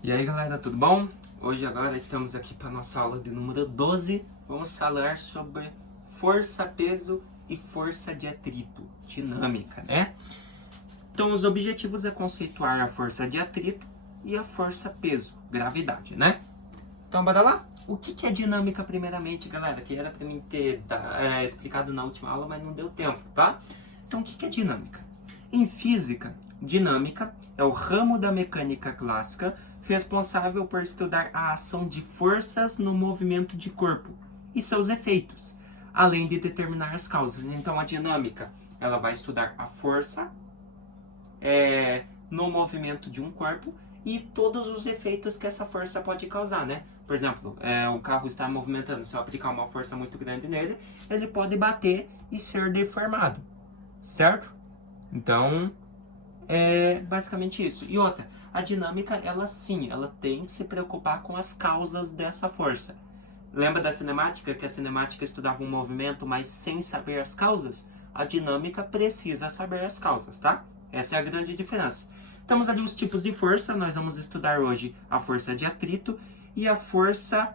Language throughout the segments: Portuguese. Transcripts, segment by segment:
E aí galera, tudo bom? Hoje agora estamos aqui para nossa aula de número 12. Vamos falar sobre força, peso e força de atrito, dinâmica, né? Então os objetivos é conceituar a força de atrito e a força peso, gravidade, né? Então bora lá? O que é dinâmica primeiramente, galera? Que era para mim ter explicado na última aula, mas não deu tempo, tá? Então o que é dinâmica? Em física, dinâmica é o ramo da mecânica clássica responsável por estudar a ação de forças no movimento de corpo e seus efeitos, além de determinar as causas. Então a dinâmica, ela vai estudar a força no movimento de um corpo e todos os efeitos que essa força pode causar, né? Por exemplo, o carro está movimentando, se eu aplicar uma força muito grande nele, ele pode bater e ser deformado, certo? Então, é basicamente isso. E outra, a dinâmica, ela sim, ela tem que se preocupar com as causas dessa força. Lembra da cinemática? Que a cinemática estudava um movimento, mas sem saber as causas? A dinâmica precisa saber as causas, tá? Essa é a grande diferença. Temos ali os tipos de força. Nós vamos estudar hoje a força de atrito e a força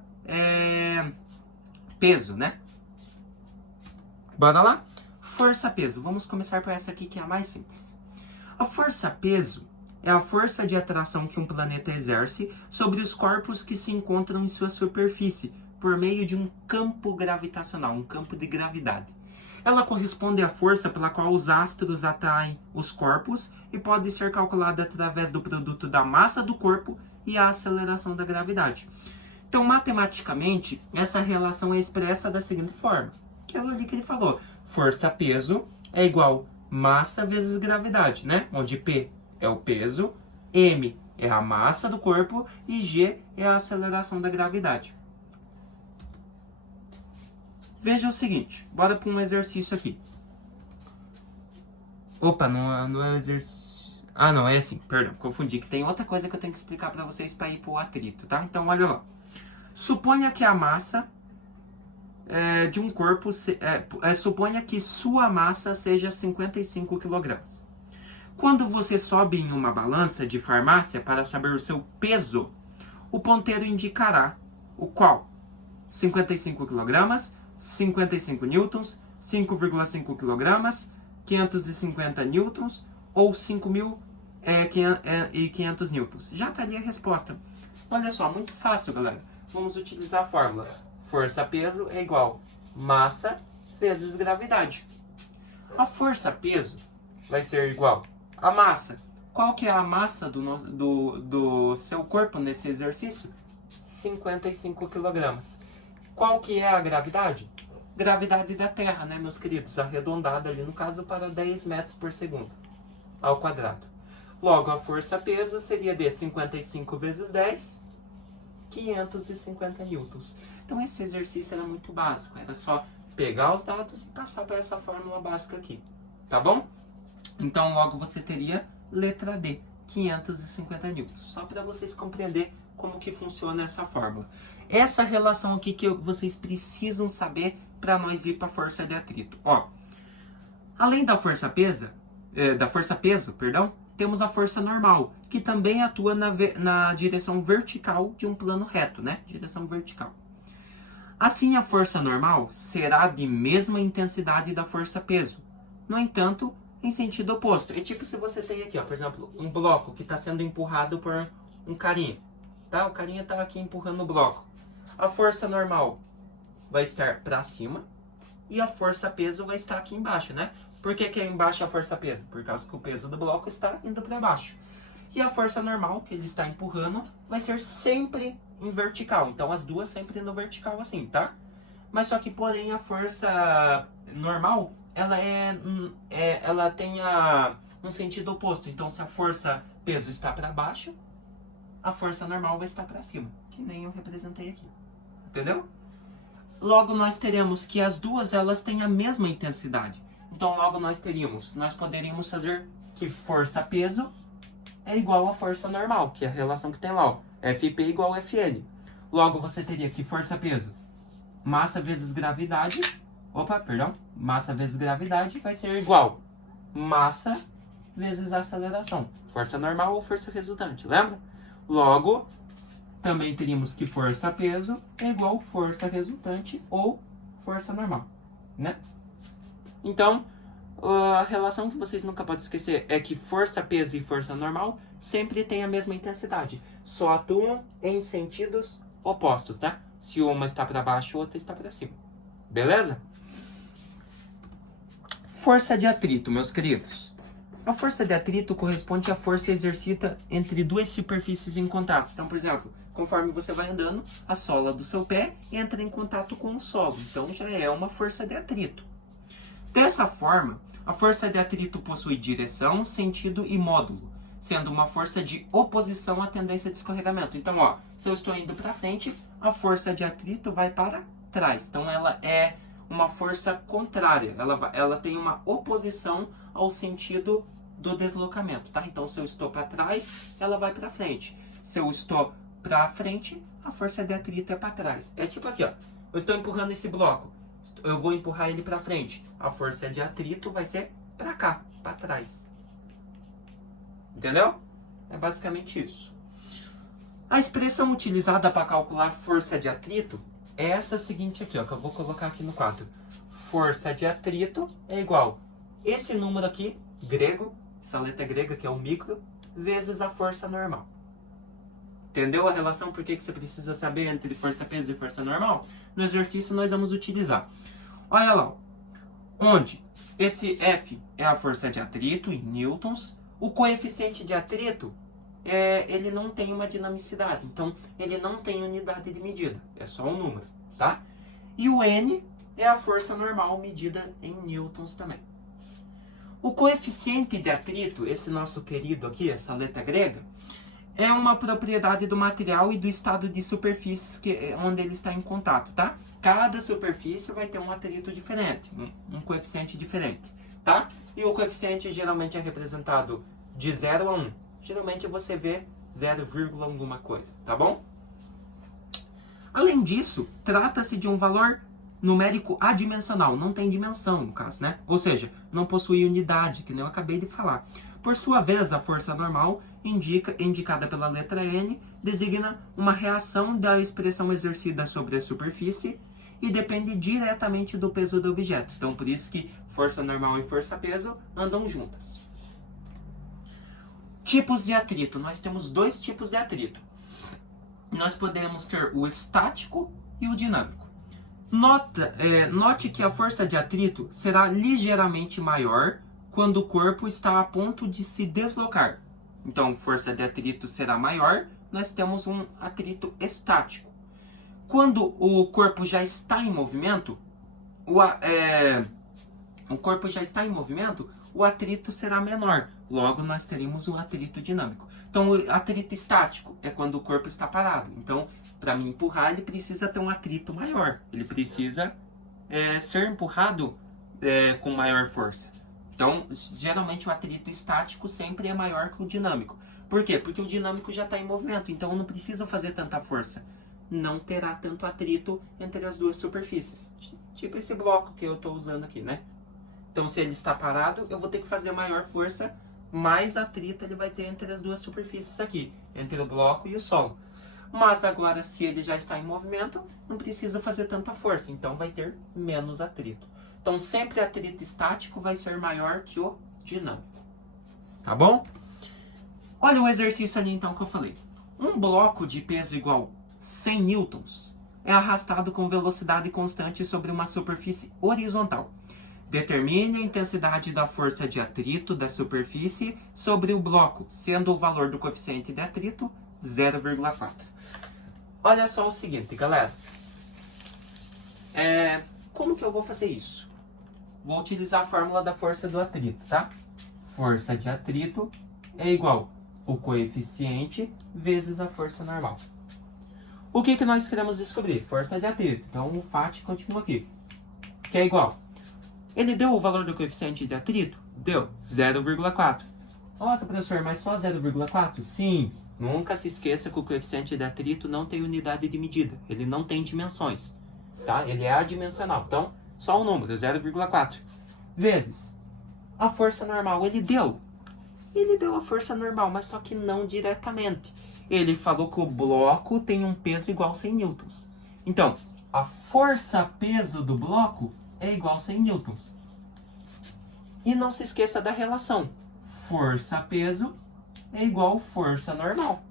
peso, né? Bora lá? Força-peso. Vamos começar por essa aqui que é a mais simples. A força-peso é a força de atração que um planeta exerce sobre os corpos que se encontram em sua superfície, por meio de um campo gravitacional, um campo de gravidade. Ela corresponde à força pela qual os astros atraem os corpos e pode ser calculada através do produto da massa do corpo e a aceleração da gravidade. Então, matematicamente, essa relação é expressa da seguinte forma. Aquilo ali que ele falou. Força-peso é igual massa vezes gravidade, né? Onde P é o peso, M é a massa do corpo e G é a aceleração da gravidade. Veja o seguinte, bora para um exercício aqui. Opa, não é um exercício... Ah, não, é assim, perdão, confundi, que tem outra coisa que eu tenho que explicar para vocês para ir para o atrito, tá? Então, olha lá. Suponha que a massa de um corpo, suponha que sua massa seja 55 kg. Quando você sobe em uma balança de farmácia para saber o seu peso, o ponteiro indicará o qual? 55 kg, 55 newtons, 5,5 kg, 550 newtons ou 5.500 newtons. Já estaria a resposta. Olha só, muito fácil, galera. Vamos utilizar a fórmula. Força-peso é igual massa vezes gravidade. A força-peso vai ser igual a massa. Qual que é a massa do seu corpo nesse exercício? 55 kg. Qual que é a gravidade? Gravidade da Terra, né, meus queridos? Arredondada ali, no caso, para 10 metros por segundo ao quadrado. Logo, a força-peso seria de 55 vezes 10, 550 newtons. Então, esse exercício era muito básico. Era só pegar os dados e passar para essa fórmula básica aqui. Tá bom? Então, logo você teria letra D, 550 newtons. Só para vocês compreenderem como que funciona essa fórmula. Essa relação aqui que vocês precisam saber para nós ir para a força de atrito. Ó, além da força-peso, temos a força normal, que também atua na direção vertical de um plano reto, né? Direção vertical. Assim, a força normal será de mesma intensidade da força-peso. No entanto, em sentido oposto. É tipo se você tem aqui, ó, por exemplo, um bloco que está sendo empurrado por um carinha. Tá? O carinha está aqui empurrando o bloco. A força normal vai estar para cima e a força-peso vai estar aqui embaixo, né? Por que é embaixo a força-peso? Por causa que o peso do bloco está indo para baixo. E a força normal, que ele está empurrando, vai ser sempre em vertical. Então, as duas sempre no vertical assim, tá? Mas só que, porém, a força normal, ela tem um sentido oposto. Então, se a força-peso está para baixo, a força normal vai estar para cima. Que nem eu representei aqui. Entendeu? Logo, nós teremos que as duas, elas têm a mesma intensidade. Então, logo nós poderíamos fazer que força-peso é igual a força normal, que é a relação que tem lá, ó. FP igual a FN. Logo, você teria que força-peso, massa vezes gravidade, massa vezes gravidade vai ser igual massa vezes aceleração. Força normal ou força resultante, lembra? Logo, também teríamos que força-peso é igual força resultante ou força normal, né? Então, a relação que vocês nunca podem esquecer é que força-peso e força normal sempre têm a mesma intensidade, só atuam em sentidos opostos, tá? Se uma está para baixo, a outra está para cima. Beleza? Força de atrito, meus queridos. A força de atrito corresponde à força exercida entre duas superfícies em contato. Então, por exemplo, conforme você vai andando, a sola do seu pé entra em contato com o solo. Então, já é uma força de atrito. Dessa forma, a força de atrito possui direção, sentido e módulo, sendo uma força de oposição à tendência de escorregamento. Então, ó, se eu estou indo para frente, a força de atrito vai para trás. Então, ela é uma força contrária. Ela tem uma oposição ao sentido do deslocamento, tá? Então, se eu estou para trás, ela vai para frente. Se eu estou para frente, a força de atrito é para trás. É tipo aqui, ó. Eu estou empurrando esse bloco. Eu vou empurrar ele para frente. A força de atrito vai ser para cá, para trás. Entendeu? É basicamente isso. A expressão utilizada para calcular força de atrito é essa seguinte aqui, ó, que eu vou colocar aqui no quadro. Força de atrito é igual esse número aqui, grego, essa letra grega que é o micro, vezes a força normal. Entendeu a relação? Por que você precisa saber entre força-peso e força normal? No exercício nós vamos utilizar. Olha lá, onde esse F é a força de atrito em newtons, o coeficiente de atrito ele não tem uma dinamicidade, então ele não tem unidade de medida, é só um número, tá? E o N é a força normal medida em newtons também. O coeficiente de atrito, esse nosso querido aqui, essa letra grega, é uma propriedade do material e do estado de superfícies onde ele está em contato, tá? Cada superfície vai ter um atrito diferente, um coeficiente diferente, tá? E o coeficiente geralmente é representado de 0 a 1. Geralmente você vê 0, alguma coisa, tá bom? Além disso, trata-se de um valor numérico adimensional, não tem dimensão no caso, né? Ou seja, não possui unidade, que nem eu acabei de falar. Por sua vez, a força normal, indicada pela letra N, designa uma reação da expressão exercida sobre a superfície e depende diretamente do peso do objeto. Então, por isso que força normal e força-peso andam juntas. Tipos de atrito. Nós temos dois tipos de atrito. Nós podemos ter o estático e o dinâmico. Note que a força de atrito será ligeiramente maior quando o corpo está a ponto de se deslocar. Então, força de atrito será maior, nós temos um atrito estático. Quando o corpo já está em movimento, o atrito será menor. Logo, nós teremos o atrito dinâmico. Então, o atrito estático é quando o corpo está parado. Então, para me empurrar, ele precisa ter um atrito maior. Ele precisa ser empurrado com maior força. Então, geralmente o atrito estático sempre é maior que o dinâmico. Por quê? Porque o dinâmico já está em movimento, então eu não preciso fazer tanta força. Não terá tanto atrito entre as duas superfícies. Tipo esse bloco que eu estou usando aqui, né? Então, se ele está parado, eu vou ter que fazer maior força, mais atrito ele vai ter entre as duas superfícies aqui, entre o bloco e o solo. Mas agora, se ele já está em movimento, não preciso fazer tanta força, então vai ter menos atrito. Então, sempre o atrito estático vai ser maior que o dinâmico. Tá bom? Olha o exercício ali, então, que eu falei. Um bloco de peso igual 100 newtons é arrastado com velocidade constante sobre uma superfície horizontal. Determine a intensidade da força de atrito da superfície sobre o bloco, sendo o valor do coeficiente de atrito 0,4. Olha só o seguinte, galera. Como que eu vou fazer isso? Vou utilizar a fórmula da força do atrito, tá? Força de atrito é igual o coeficiente vezes a força normal. O que nós queremos descobrir? Força de atrito. Então, o FAT continua aqui. Que é igual. Ele deu o valor do coeficiente de atrito? Deu 0,4. Nossa, professor, mas só 0,4? Sim. Nunca se esqueça que o coeficiente de atrito não tem unidade de medida. Ele não tem dimensões. Tá? Ele é adimensional. Então, só um número, 0,4. Vezes a força normal. Ele deu a força normal, mas só que não diretamente. Ele falou que o bloco tem um peso igual a 100 newtons. Então, a força-peso do bloco é igual a 100 newtons. E não se esqueça da relação. Força-peso é igual a força normal.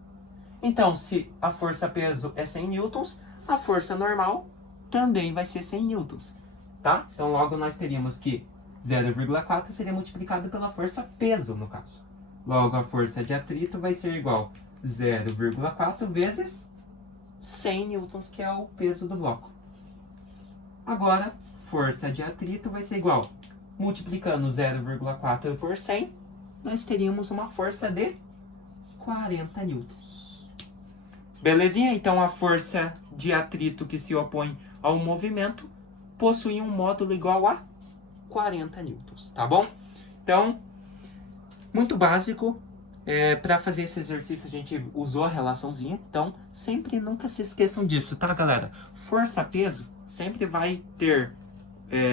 Então, se a força-peso é 100 newtons, a força normal também vai ser 100 newtons. Tá? Então, logo nós teríamos que 0,4 seria multiplicado pela força-peso, no caso. Logo, a força de atrito vai ser igual a 0,4 vezes 100 newtons, que é o peso do bloco. Agora, força de atrito vai ser igual, multiplicando 0,4 por 100, nós teríamos uma força de 40 newtons. Belezinha? Então, a força de atrito que se opõe ao movimento possui um módulo igual a 40 newtons, tá bom? Então, muito básico. Para fazer esse exercício a gente usou a relaçãozinha, então sempre nunca se esqueçam disso, tá, galera? Força-peso sempre vai ter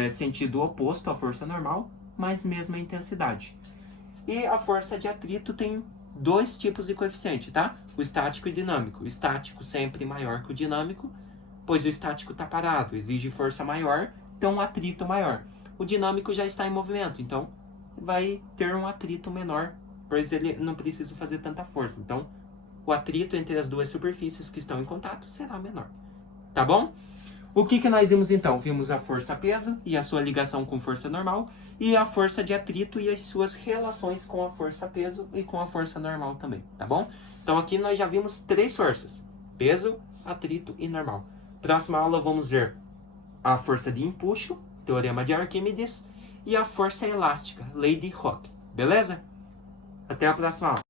sentido oposto à força normal, mas mesma intensidade. E a força de atrito tem dois tipos de coeficiente, tá? O estático e o dinâmico. O estático sempre maior que o dinâmico, pois o estático está parado, exige força maior, então um atrito maior. O dinâmico já está em movimento, então vai ter um atrito menor, pois ele não precisa fazer tanta força. Então, o atrito entre as duas superfícies que estão em contato será menor. Tá bom? O que nós vimos então? Vimos a força-peso e a sua ligação com força normal, e a força de atrito e as suas relações com a força-peso e com a força normal também, tá bom? Então aqui nós já vimos três forças: peso, atrito e normal. Próxima aula vamos ver a força de empuxo, teorema de Arquímedes, e a força elástica, lei de Hooke. Beleza? Até a próxima aula.